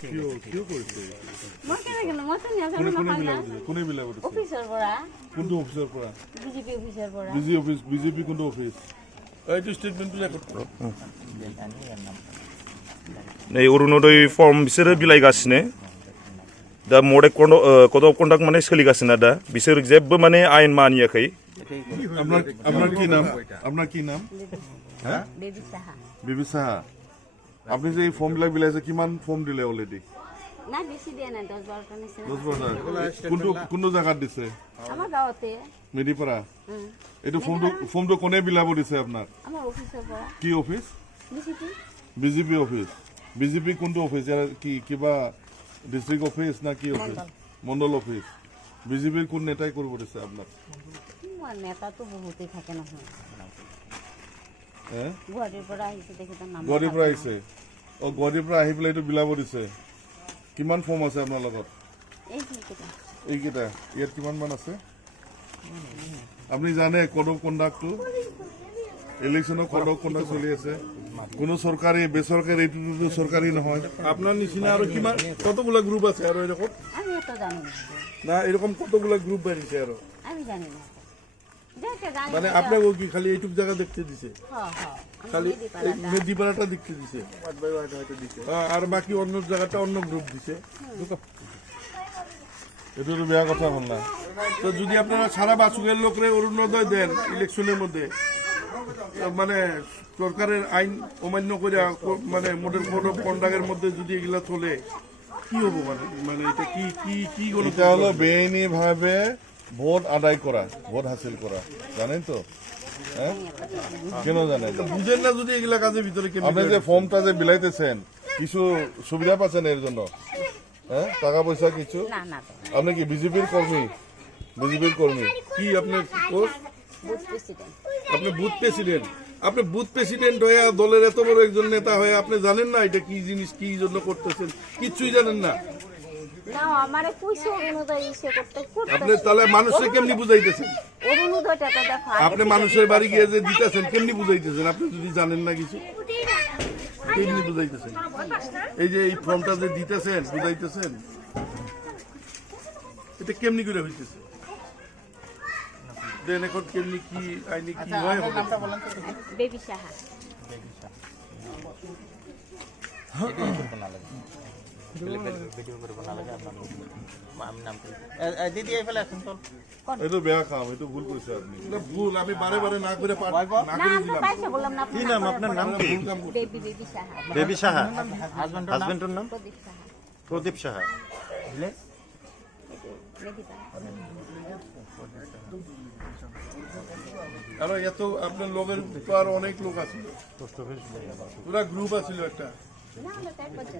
কিয় কৰিছে মই কেনেকৈ মই তো নাজানো কোনে বিলাব অফিচৰ পৰা কোনটো অফিচৰ পৰা বিজেপি অফিচৰ পৰা বিজেপি কোনটো অফিচ এইটো স্টেটমেন্টটো লেখক नै अरुणोदय फर्म बिसोरो बिलाइगासिनो दा मडेल कड अफ कन्डाक्ट माने सोलिगासिनो दा बिसोर जेबो माने आयेन मानियाखै আপনার কি নাম হ্যাঁ বেবি সাহা বিবি সাহা আপনি যে এই ফর্মবিলাক বিলাইছে কিমান ফর্ম দিলে অলরেডি না বেশি দিয়ে না 10-12টা নিছে 10-12 কোনটো জায়গাত দিছে আমার গাঁৱতে মেডিপাৰা এইটো ফর্মটো কোনে বিলাব দিছে আপনার আমার অফিসৰ পৰা কি office BJP BJP office BJP কোনটো অফিস কি কিবা ডিস্ট্রিক্ট অফিস না কি অফিস মন্ডল অফিস বিজেপির কোন নেতাই কৰিব দিছে আপনার নেতা তো বহুতেই থাকে নহয় হ্যাঁ গুৱাহাটীৰ পৰা আহিছে দেখি তাৰ নাম গুৱাহাটীৰ পৰা আহিছে গুৱাহাটীৰ পৰা আহি পেলাই এইটো বিলাব দিছে কিমান ফৰ্ম আছে আপোনাৰ লগত এইকেইটা ইয়াত কিমান মান আছে আপুনি জানে কোড অফ কণ্ডাক্টটো ইলেকশ্যনৰ কোড অফ কণ্ডাক্ট চলি আছে কোনো চৰকাৰী বেচৰকাৰী এইটোতো চৰকাৰী নহয় আপনার নিচিনা আর কিমান কতগুলো গ্রুপ আছে আর এরকম আমি তো জানি না এরকম কতগুলো গ্রুপ বেরিয়েছে আর আমি জানি না দেখে জানি মানে আপনাকে কি খালি এইটুক জায়গা দেখতে দিছে হ্যাঁ হ্যাঁ খালি মেদিপাড়াটা দেখতে দিছে আর বাকি অন্য জায়গাটা অন্য গ্রুপ দিছে এইটো তো বেয়া কথা হল না তো যদি আপনারা সারা বাসুকের লোকরে অরুণোদয় দেন ইলেকশনের মধ্যে মানে সরকারের আইন অমান্য করে মানে মডেল কোড অফ কন্ডাক্টের মধ্যে যদি এগুলা চলে কি হবো মানে এটা কি কি কি এটা হলো বেআইনি ভাবে ভোট আদায় করা ভোট হাসিল করা জানেন তো হ্যাঁ কেন জানেন বুঝেন না যদি এগুলা কাজের ভিতরে আপনি যে ফর্মটা যে বিলাইতেছেন কিছু সুবিধা পাচ্ছেন এর জন্য হ্যাঁ টাকা পয়সা কিছু না না আপনি কি বিজেপির কর্মী বিজেপির কর্মী কি আপনার পোস্ট বুথ প্রেসিডেন্ট আপনি বুথ প্রেসিডেন্ট আপনি বুথ প্রেসিডেন্ট হয়ে দলের এত বড় একজন নেতা হয়ে আপনি জানেন না এটা কি জিনিস কি জন্য করতেছেন কিচ্ছুই জানেন না না আমারে কইছে অরুণোদয় ইসে করতে আপনি তাহলে মানুষকে কেমনি বুঝাইতেছেন অরুণোদয়টা তো দেখো আপনি মানুষের বাড়ি গিয়ে যে দিতেছেন কেমনি বুঝাইতেছেন আপনি যদি জানেন না কিছু কেমনি বুঝাইতেছেন এই যে এই ফর্মটা যে দিতেছেন বুঝাইতেছেন এটা কেমনি করে হইতেছে দেন এখন কেমনি কি আইনি কি হয় হবে বেবি সাহা এইটো বেয়া কাম এইটো ভুল কৰিছে আপনি এটা ভুল আমি বারে বারে না করে না না করে আমরা দিলাম পাইছে বললাম না কি নাম আপনার নাম কি ভুল কাম করছি। বেবি সাহা বেবি সাহা হাজবেন্ডের নাম প্রদীপ সাহা প্রদীপ সাহা আর এত আপনার লোকের তো আর অনেক লোক আছে পুরা গ্রুপ আছিল একটা না আমরা তাই বলছি